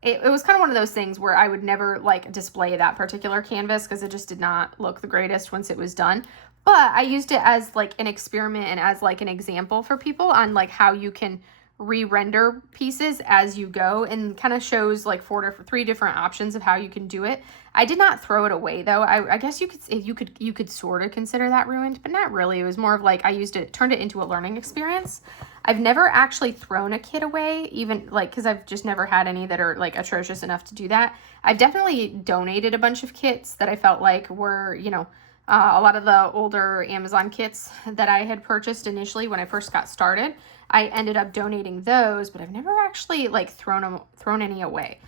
it was kind of one of those things where I would never like display that particular canvas because it just did not look the greatest once it was done. But I used it as like an experiment and as like an example for people on like how you can re-render pieces as you go, and kind of shows like 3 different options of how you can do it. I did not throw it away though. I guess you could sort of consider that ruined, but not really. It was more of like I used it, turned it into a learning experience. I've never actually thrown a kit away, even like because I've just never had any that are like atrocious enough to do that. I've definitely donated a bunch of kits that I felt like were, you know, a lot of the older Amazon kits that I had purchased initially when I first got started. I ended up donating those, but I've never actually like thrown any away.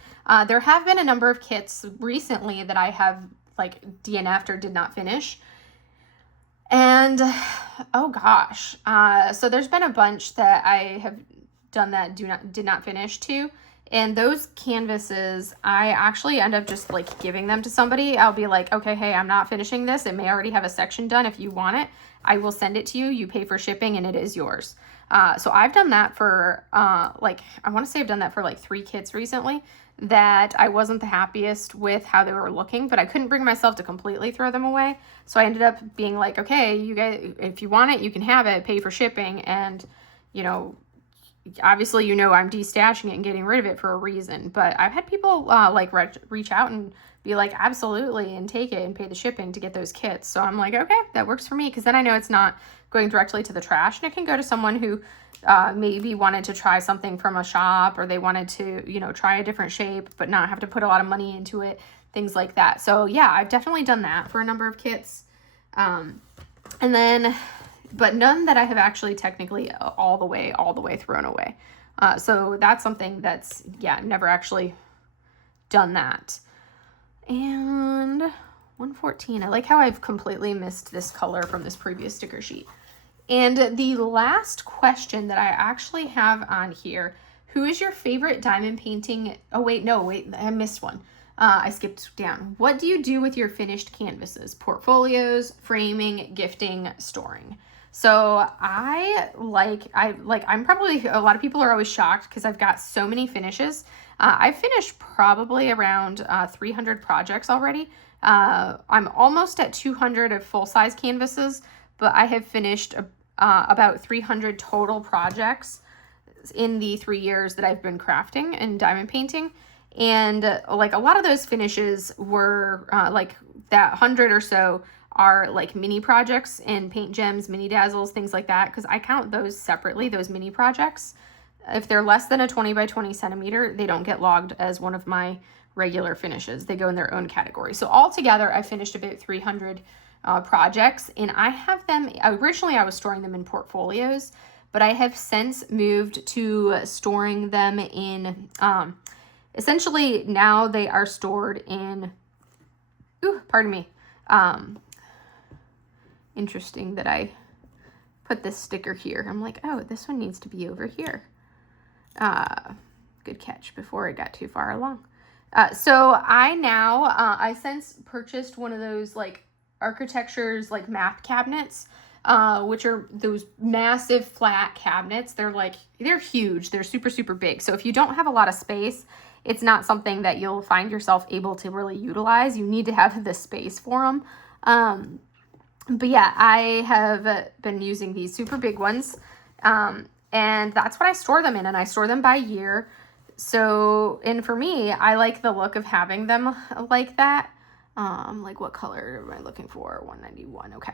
There have been a number of kits recently that I have like DNF'd or did not finish. And oh gosh, so there's been a bunch that I have done that did not finish too. And those canvases, I actually end up just like giving them to somebody. I'll be like, okay, hey, I'm not finishing this. It may already have a section done. If you want it, I will send it to you. You pay for shipping and it is yours. So I've done that for I want to say I've done that for like 3 kits recently that I wasn't the happiest with how they were looking, but I couldn't bring myself to completely throw them away. So I ended up being like, okay, you guys, if you want it, you can have it, pay for shipping. And, you know, obviously, you know, I'm destashing it and getting rid of it for a reason, but I've had people reach out and be like, absolutely, and take it and pay the shipping to get those kits. So I'm like, okay, that works for me, because then I know it's not going directly to the trash, and it can go to someone who maybe wanted to try something from a shop, or they wanted to, you know, try a different shape but not have to put a lot of money into it, things like that. So yeah, I've definitely done that for a number of kits. And then, but none that I have actually technically all the way thrown away. So that's something that's, yeah, never actually done that. And 114, I like how I've completely missed this color from this previous sticker sheet. And the last question that I actually have on here, who is your favorite diamond painting? Oh, wait, I missed one. I skipped down. What do you do with your finished canvases? Portfolios, framing, gifting, storing. So I'm probably, a lot of people are always shocked because I've got so many finishes. I've finished probably around 300 projects already. I'm almost at 200 of full-size canvases, but I have finished about 300 total projects in the 3 years that I've been crafting and diamond painting. And like a lot of those finishes were like that 100 or so are like mini projects and paint gems, mini dazzles, things like that, because I count those separately, those mini projects. If they're less than a 20 by 20 centimeter, they don't get logged as one of my regular finishes. They go in their own category. So altogether, I finished about 300 projects, and I have them, originally I was storing them in portfolios, but I have since moved to storing them in, essentially now they are stored in, interesting that I put this sticker here. I'm like, oh, this one needs to be over here. Good catch before it got too far along. So I since purchased one of those like architecture's like map cabinets, which are those massive flat cabinets. They're huge. They're super, super big. So if you don't have a lot of space, it's not something that you'll find yourself able to really utilize. You need to have the space for them. But yeah, I have been using these super big ones, and that's what I store them in, and I store them by year. So, and for me, I like the look of having them like that. Like what color am I looking for? 191, okay.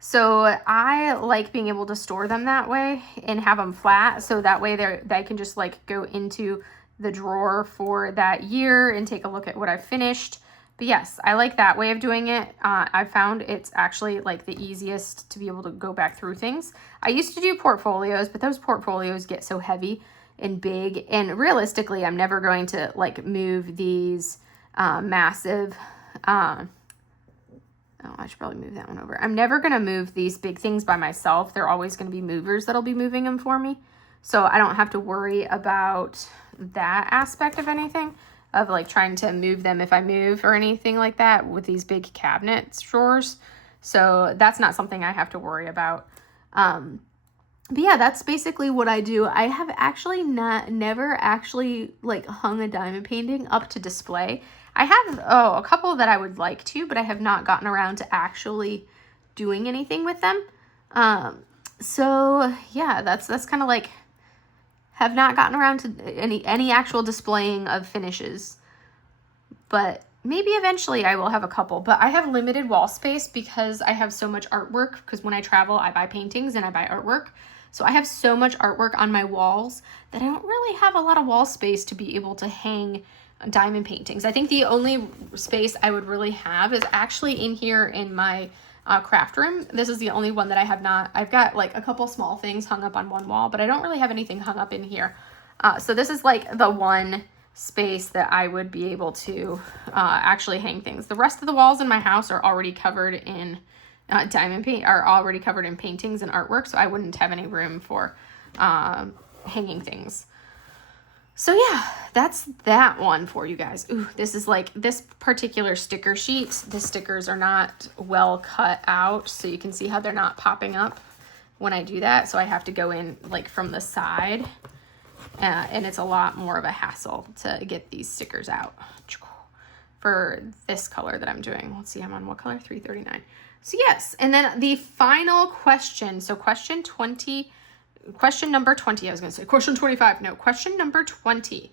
So I like being able to store them that way and have them flat, so that way they can just like go into the drawer for that year and take a look at what I've finished. But yes, I like that way of doing it. I found it's actually like the easiest to be able to go back through things. I used to do portfolios, but those portfolios get so heavy and big, and realistically, I'm never going to like move these massive, oh, I should probably move that one over. I'm never going to move these big things by myself. They're always going to be movers that'll be moving them for me. So I don't have to worry about that aspect of anything, of like trying to move them if I move or anything like that with these big cabinet drawers. So that's not something I have to worry about. But yeah, that's basically what I do. I have actually never actually like hung a diamond painting up to display. I have, a couple that I would like to, but I have not gotten around to actually doing anything with them. So yeah, that's kind of like, have not gotten around to any actual displaying of finishes, but maybe eventually I will have a couple. But I have limited wall space because I have so much artwork, because when I travel, I buy paintings and I buy artwork. So I have so much artwork on my walls that I don't really have a lot of wall space to be able to hang diamond paintings. I think the only space I would really have is actually in here in my craft room. This is the only one that I have not. I've got like a couple small things hung up on one wall, but I don't really have anything hung up in here. So this is like the one space that I would be able to actually hang things. The rest of the walls in my house are already covered in diamond paint, are already covered in paintings and artwork, so I wouldn't have any room for hanging things. So yeah, that's that one for you guys. Ooh, this is like this particular sticker sheet. The stickers are not well cut out, so you can see how they're not popping up when I do that. So I have to go in like from the side, and it's a lot more of a hassle to get these stickers out for this color that I'm doing. Let's see, I'm on what color? 339. So yes, and then the final question. So question number 20, I was going to say question 25. No, question number 20.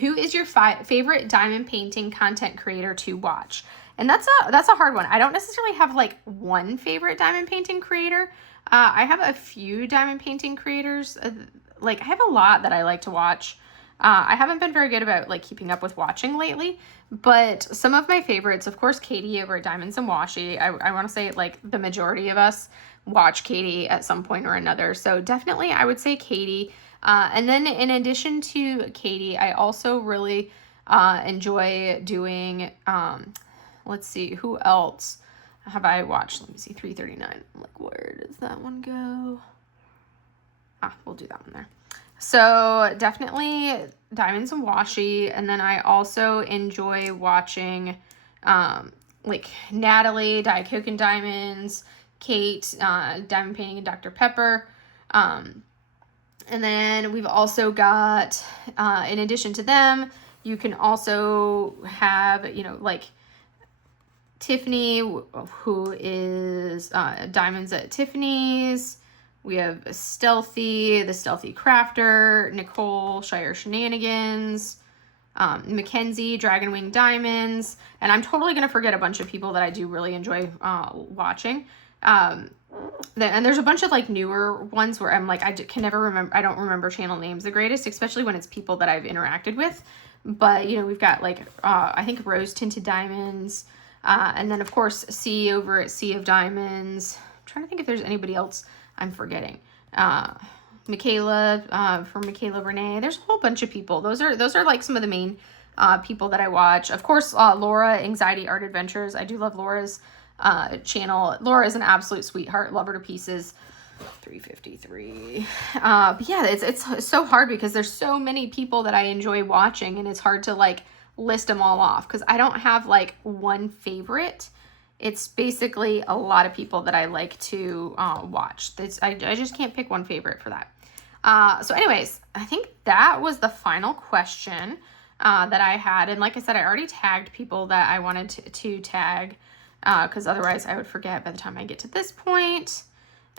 Who is your favorite diamond painting content creator to watch? And that's a hard one. I don't necessarily have like one favorite diamond painting creator. I have a few diamond painting creators. Like I have a lot that I like to watch. I haven't been very good about like keeping up with watching lately, but some of my favorites, of course, Katie over at Diamonds and Washi. I want to say like the majority of us watch Katie at some point or another. So definitely I would say Katie. And then in addition to Katie, I also really enjoy doing, let's see, who else have I watched? Let me see, 339. I'm like, where does that one go? We'll do that one there. So definitely Diamonds and Washi. And then I also enjoy watching like Natalie, Diet Coke and Diamonds, Kate, Diamond Painting and Dr. Pepper. And then we've also got, in addition to them, you can also have, you know, like Tiffany, who is Diamonds at Tiffany's. We have Stealthy, the Stealthy Crafter, Nicole, Shire Shenanigans, Mackenzie, Dragon Wing Diamonds, and I'm totally going to forget a bunch of people that I do really enjoy watching. And there's a bunch of like newer ones where I'm like, I can never remember, I don't remember channel names the greatest, especially when it's people that I've interacted with. But, you know, we've got like, I think Rose Tinted Diamonds, and then of course, C over at Sea of Diamonds. I'm trying to think if there's anybody else I'm forgetting. Michaela, from Michaela Renee. There's a whole bunch of people. Those are like some of the main people that I watch. Of course, Laura, Anxiety Art Adventures. I do love Laura's channel. Laura is an absolute sweetheart. Love her to pieces. 353. But yeah, it's so hard because there's so many people that I enjoy watching, and it's hard to like list them all off because I don't have like one favorite. It's basically a lot of people that I like to watch. I just can't pick one favorite for that. So anyways, I think that was the final question that I had. And like I said, I already tagged people that I wanted to tag because otherwise I would forget by the time I get to this point.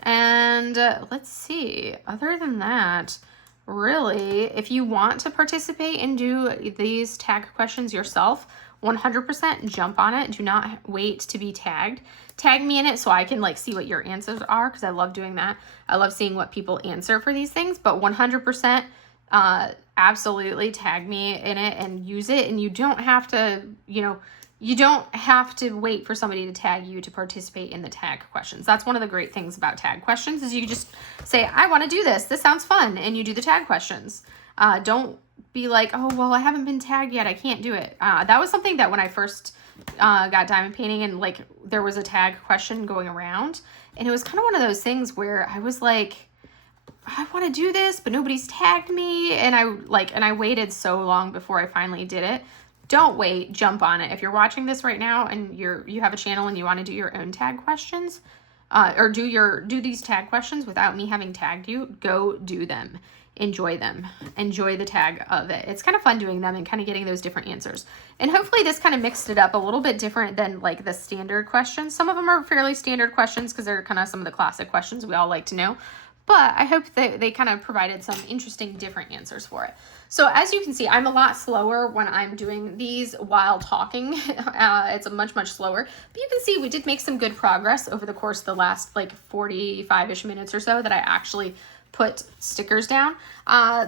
And let's see, other than that, really, if you want to participate and do these tag questions yourself, 100% jump on it. Do not wait to be tagged. Tag me in it so I can like see what your answers are because I love doing that. I love seeing what people answer for these things, but 100% absolutely tag me in it and use it. And you don't have to, you know, you don't have to wait for somebody to tag you to participate in the tag questions. That's one of the great things about tag questions is you can just say, I want to do this. This sounds fun. And you do the tag questions. Don't be like, oh, well, I haven't been tagged yet. I can't do it. That was something that when I first got diamond painting and like there was a tag question going around and it was kind of one of those things where I was like, I want to do this, but nobody's tagged me. And I waited so long before I finally did it. Don't wait, jump on it. If you're watching this right now and you have a channel and you want to do your own tag questions, or do these tag questions without me having tagged you, go do them. Enjoy them. Enjoy the tag of it. It's kind of fun doing them and kind of getting those different answers. And hopefully this kind of mixed it up a little bit different than like the standard questions. Some of them are fairly standard questions because they're kind of some of the classic questions we all like to know. But I hope that they kind of provided some interesting different answers for it. So as you can see, I'm a lot slower when I'm doing these while talking. It's a much slower. But you can see we did make some good progress over the course of the last like 45-ish minutes or so that I actually put stickers down.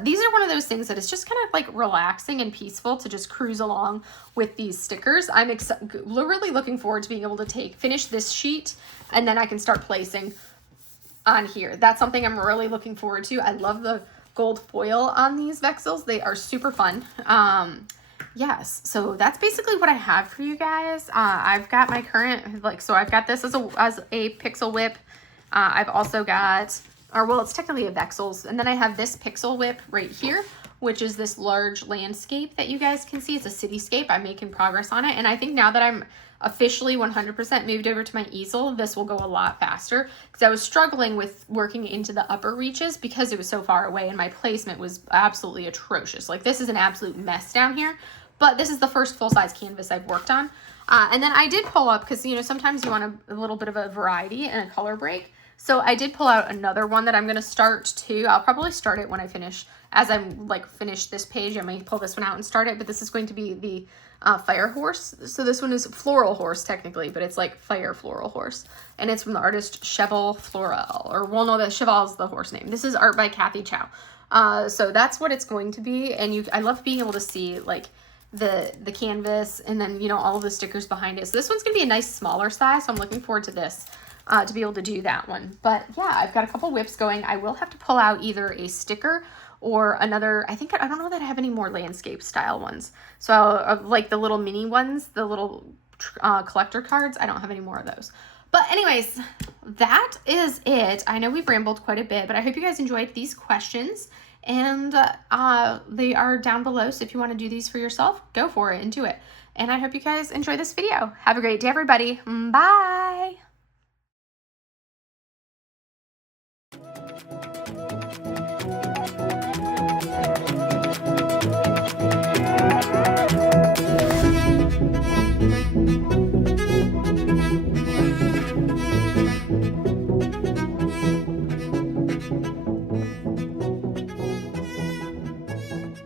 These are one of those things that is just kind of like relaxing and peaceful to just cruise along with these stickers. I'm really looking forward to being able to finish this sheet and then I can start placing on here. That's something I'm really looking forward to. I love the gold foil on these Vexyls. They are super fun. Yes, so that's basically what I have for you guys. I've got my current, so I've got this as a pixel whip. I've also got or well, it's technically a Vexyls. And then I have this pixel whip right here, which is this large landscape that you guys can see. It's a cityscape. I'm making progress on it. And I think now that I'm officially 100% moved over to my easel, this will go a lot faster, because I was struggling with working into the upper reaches because it was so far away and my placement was absolutely atrocious. Like, this is an absolute mess down here, but this is the first full-size canvas I've worked on. And then I did pull up, because, you know, sometimes you want a little bit of a variety and a color break. So I did pull out another one that I'm going to start too. I'll probably start it when I finish, as I'm like finish this page. I may pull this one out and start it, but this is going to be the Fire Horse. So this one is Floral Horse technically, but it's like Fire Floral Horse. And it's from the artist Cheval Floral, or well, no, the Cheval is the horse name. This is art by Kathy Chow. So that's what it's going to be. And I love being able to see like the canvas and then, you know, all of the stickers behind it. So this one's going to be a nice smaller size. So I'm looking forward to this. To be able to do that one. But yeah, I've got a couple whips going. I will have to pull out either a sticker or another, I don't know that I have any more landscape style ones. So like the little mini ones, the little collector cards, I don't have any more of those. But anyways, that is it. I know we've rambled quite a bit, but I hope you guys enjoyed these questions. And they are down below, so if you want to do these for yourself, go for it and do it. And I hope you guys enjoy this video. Have a great day, everybody. Bye!